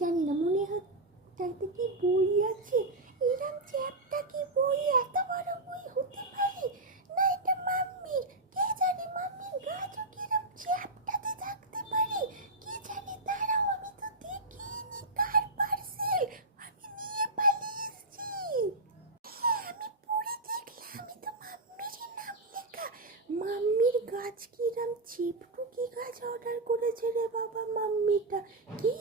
জানি না মনে হচ্ছে কি বই আছে? এরম চ্যাপটা কি বই? এত বড় বই হতে পারে? না, এটা মাম্মির কে জানে মাম্মির গাছও কিরম চ্যাপটাতে থাকতে পারে? কে জানে তারাও, আমি তো দেখিনি কার পার্সেল আমি নিয়ে পালিয়ে এসেছি। হ্যাঁ, আমি পড়ে দেখলাম, আমি তো মাম্মিরই নাম লেখা। মাম্মির গাছ কিরম চিপটুকি গাছ অর্ডার করেছে রে বাবা মাম্মিটা। কি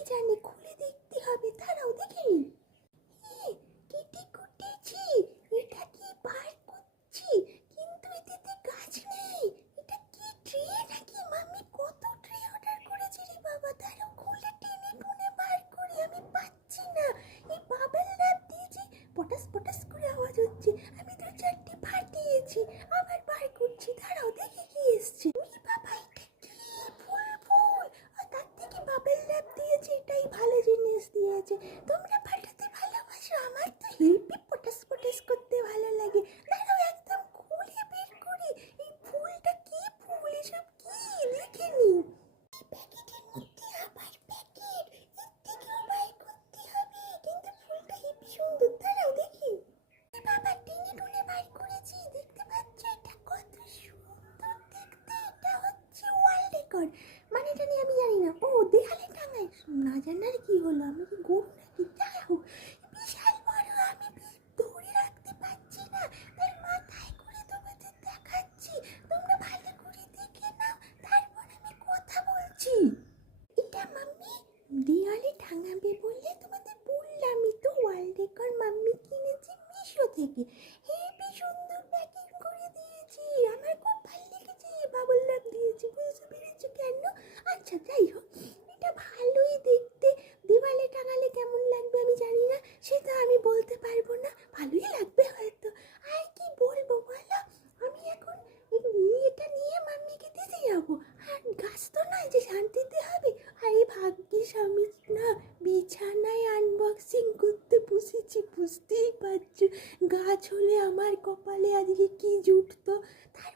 দিয়েছে তোমরা ফাটাতে ভালোবাসো, আমার তো হেপি পটাস পটাস করতে ভালো লাগে। দাঁড়াও, একদম খুলে বের করি। এই ফুলটা কি ফুল? এসব কি? দেখে নি প্যাকেট। এর থেকেও করতে হবে। কিন্তু ফুলটা হেপি সুন্দর। দেখি। বাবা, টেনে দেখতে এটা কত সুন্দর দেখতে। এটা হচ্ছে মানে এটা নিয়ে আমি না। ও দেয়ালে টাঙায়। না জানার কি হলো? আমি কি গরু নাকি? যাই হোক, বিশাল বড় আমি ধরে রাখতে পারছি না। তাই মাথায় করে তোমাদের দেখাচ্ছি। তোমরা ভালো করে দেখে নাও, তারপর আমি কথা বলছি। এটা মাম্মি, দেয়ালে টাঙাবে বললে তোমাদের বললামই তো ওয়াল ডেকর মাম্মি কিনেছি মিশো থেকে। হেবি সুন্দর প্যাকিং করে দিয়েছি। আমার খুব ভালো লেগেছে, বাবল র্যাপ দিয়েছি। বুঝতে পেরেছ কেন? আচ্ছা যাই হোক এটা ভালোই দেখতে দেওয়ালে টাঙালে কেমন লাগবে আমি জানি না সেটা আমি বলতে পারব না? ভালোই লাগবে হয়তো। আর কি বলব বলো? আমি এখন এটা নিয়ে মাম্মিকে দিতে যাব। আর গাছ তো নয় যে শান্তিতে হবে। আরে ভাগ্যিস আমি না বিছানায় আনবক্সিং করতে বসেছি, বুঝতেই পারছ। গাছ হলে আমার কপালে আজকে কি জুটতো? তার